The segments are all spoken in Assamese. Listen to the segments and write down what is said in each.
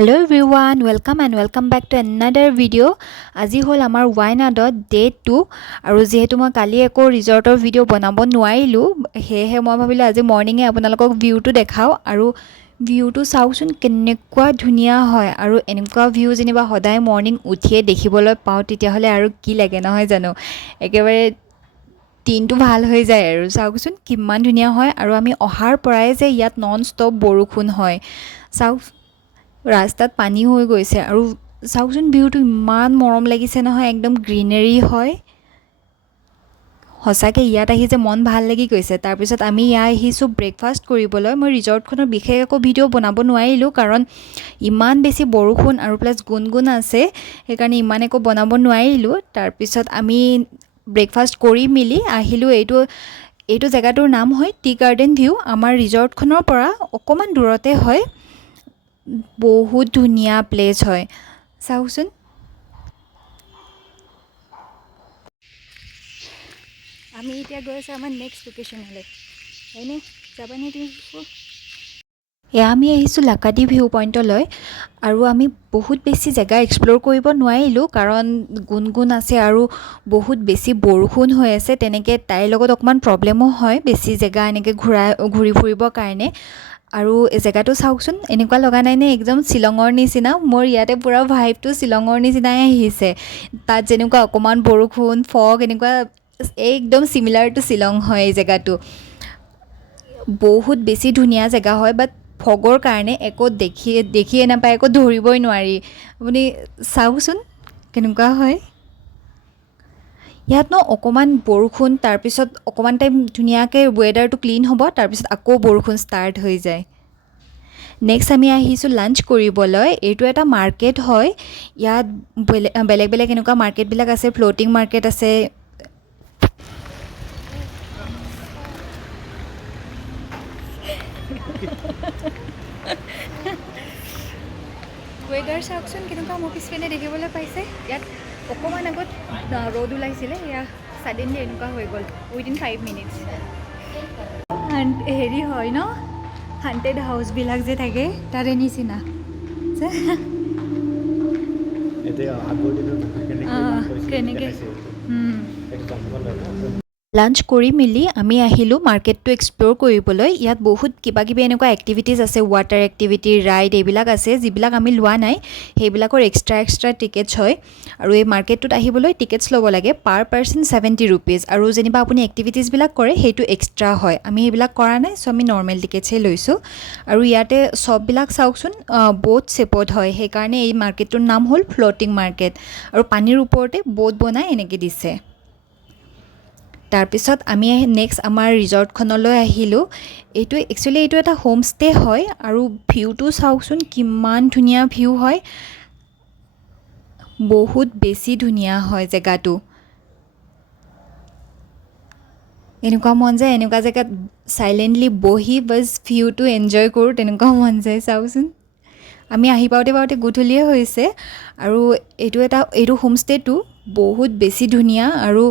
Hello everyone, welcome back to another video. আজি হল আমাৰ ৱাইনাডত ডে 2 আৰু যেহেতু মই কালি একো ৰিজৰ্টৰ ভিডিও বনাব নোৱাৰিলো হেহে মই ভাবিলো আজি মৰ্নিংয়ে আপোনালোকক ভিউটো দেখাও আৰু ভিউটো চাওকচোন কেনেকুৱা ধুনিয়া হয় আৰু এনেকুৱা ভিউ যেনিবা সদায় মৰ্নিং উঠিয়ে দেখিবলৈ পাও তেতিয়া হলে আৰু কি লাগে নহয় জানো একেবাৰে দিনটো ভাল হৈ যায় আৰু চাওকচোন কিমান ধুনিয়া হয় আৰু আমি অহাৰ পৰাই যে ইয়াত নন ষ্টপ বৰষুণ হয় চাওক ৰাস্তাত পানী হৈ গৈছে আৰু চাওকচোন ভিউটো ইমান মৰম লাগিছে নহয় একদম গ্ৰীনাৰী হয় হসাকে ইয়াত আহি যে মন ভাল লাগি গৈছে তাৰ পিছত আমি ইয়া আহিছো ব্ৰেকফাষ্ট কৰিবলৈ মই ৰিজৰ্টখনৰ বিশেষ একো ভিডিও বনাব নোৱাৰিলো কাৰণ ইমান বেছি বৰষুণ আৰু প্লাস গুণগুণ আছে সেইকাৰণে ইমান একো বনাব নোৱাৰিলো তাৰ পিছত আমি ব্ৰেকফাষ্ট কৰি মিলি আহিলো এইটো জেগাটোৰ নাম হয় টি গাৰ্ডেন ভিউ আমাৰ ৰিজৰ্টখনৰ পৰা অকমান দূৰতে হয় বহুত ধুনিয়া প্লেস হয় চাওকচোন আমি এতিয়া গৈ আছো আমাৰ নেক্সট লোকেশনলৈ হয়নে যাবানে তুমি আমি আহিছোঁ লাকাডি ভিউ পইণ্টলৈ আৰু আমি বহুত বেছি জেগা এক্সপ্ল'ৰ কৰিব নোৱাৰিলোঁ কাৰণ গুণগুণ আছে আৰু বহুত বেছি বৰষুণ হৈ আছে তেনেকৈ তাইৰ লগত অকণমান প্ৰব্লেমো হয় বেছি জেগা এনেকৈ ঘূৰি ফুৰিবৰ কাৰণে আৰু জেগাটো চাওকচোন এনেকুৱা লগা নাই নে একদম শ্বিলঙৰ নিচিনা মোৰ ইয়াতে পুৰা ভাইবটো শ্বিলঙৰ নিচিনাই আহিছে তাত যেনেকুৱা অকণমান বৰষুণ ফগ এনেকুৱা একদম চিমিলাৰ টু শ্বিলং হয় এই জেগাটো বহুত বেছি ধুনীয়া জেগা হয় বাট ফগৰ কাৰণে একো দেখিয়ে নাপায় একো ধৰিবই নোৱাৰি আপুনি চাওকচোন কেনেকুৱা হয় ইয়াত অকণমান বৰষুণ তাৰপিছত অকণমান টাইম ধুনীয়াকৈ ৱেডাৰটো ক্লিন হ'ব তাৰপিছত আকৌ বৰষুণ ষ্টাৰ্ট হৈ যায় নেক্সট আমি আহিছোঁ লাঞ্চ কৰিবলৈ এইটো এটা মাৰ্কেট হয় ইয়াত বেলেগ বেলেগ এনেকুৱা মাৰ্কেটবিলাক আছে ফ্লোটিং মাৰ্কেট আছে ৱেডাৰ চাওকচোন কেনেকুৱা মোৰ পিছপিনে দেখিবলৈ পাইছে ইয়াত অকণমান আগত ৰ'দ ওলাইছিলে এয়া ছাডেনলি এনেকুৱা হৈ গ'ল উইদিন 5 মিনিটছ হেৰি হয় ন হাণ্টেড হাউচবিলাক যে থাকে তাৰে নিচিনা কেনেকৈ লাঞ্চ কৰি মিলি আমি আহিলোঁ মাৰ্কেটটো এক্সপ্ল'ৰ কৰিবলৈ ইয়াত বহুত কিবা কিবি এনেকুৱা এক্টিভিটিজ আছে ৱাটাৰ এক্টিভিটি ৰাইড এইবিলাক আছে যিবিলাক আমি লোৱা নাই সেইবিলাকৰ এক্সট্ৰা টিকেটছ হয় আৰু এই মাৰ্কেটটোত আহিবলৈ টিকেটছ ল'ব লাগে পাৰ পাৰ্চন 70 rupees আৰু যেনিবা আপুনি এক্টিভিটিজবিলাক কৰে সেইটো এক্সট্ৰা হয় আমি সেইবিলাক কৰা নাই চ' আমি নৰ্মেল টিকেটছহে লৈছোঁ আৰু ইয়াতে চববিলাক চাওকচোন ব'ট ছেপত হয় সেইকাৰণে এই মাৰ্কেটটোৰ নাম হ'ল ফ্ল'টিং মাৰ্কেট আৰু পানীৰ ওপৰতে ব'ট বনাই এনেকৈ দিছে তাৰপিছত আমি নেক্সট আমাৰ ৰিজৰ্টখনলৈ আহিলোঁ একচুৱেলি এইটো এটা হোম ষ্টে হয় আৰু ভিউটো চাওকচোন কিমান ধুনীয়া ভিউ হয় বহুত বেছি ধুনীয়া হয় জেগাটো এনেকুৱা মন যায় এনেকুৱা জেগাত চাইলেণ্টলি বহি বাছ ভিউটো এনজয় কৰোঁ তেনেকুৱা মন যায় চাওকচোন আমি আহি পাওঁতে গধূলিয়ে হৈছে আৰু এইটো হোমষ্টেটো বহুত বেছি ধুনীয়া আৰু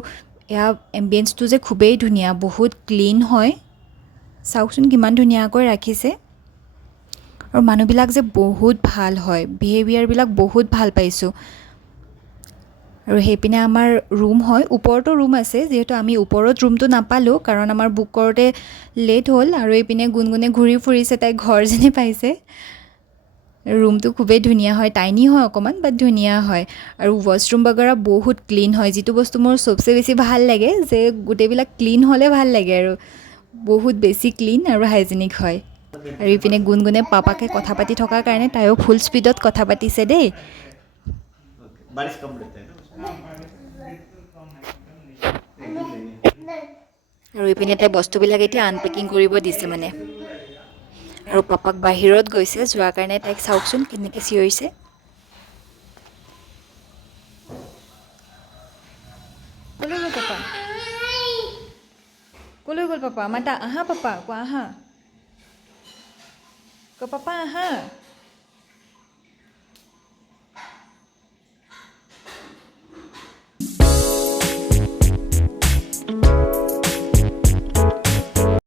ইয়াৰ এম্বিয়েন্সটো যে খুবেই ধুনীয়া বহুত ক্লিন হয় চাওকচোন কিমান ধুনীয়াকৈ ৰাখিছে আৰু মানুহবিলাক যে বহুত ভাল হয় বিহেভিয়াৰবিলাক বহুত ভাল পাইছোঁ আৰু সেইপিনে আমাৰ ৰুম হয় ওপৰতো ৰুম আছে যিহেতু আমি ওপৰত ৰুমটো নাপালোঁ কাৰণ আমাৰ বুক কৰোঁতে লেট হ'ল আৰু এইপিনে গুণগুণে ঘূৰি ফুৰিছে তাই ঘৰ যেনে পাইছে ৰুমটো খুবেই ধুনীয়া হয় টাইনি হয় অকণমান বাট ধুনীয়া হয় আৰু ৱাছৰুম বাগেৰা বহুত ক্লিন হয় যিটো বস্তু মোৰ চবচে বেছি ভাল লাগে যে গোটেইবিলাক ক্লিন হ'লে ভাল লাগে আৰু বহুত বেছি ক্লিন আৰু হাইজেনিক হয় আৰু ইপিনে গুণগুণে পাপাকে কথা পাতি থকাৰ কাৰণে তাইও ফুল স্পীডত কথা পাতিছে দেই আৰু ইপিনে তাই বস্তুবিলাক এতিয়া আনপেকিং কৰিব দিছে মানে আৰু পাপাক বাহিৰত গৈছে যোৱাৰ কাৰণে তাইক চাওকচোন কেনেকৈ চিঞৰিছে ক'লৈ গ'ল পাপা ক'লৈ গ'ল পাপা মাতা আহা পাপা কোৱা আহা পাপা আহা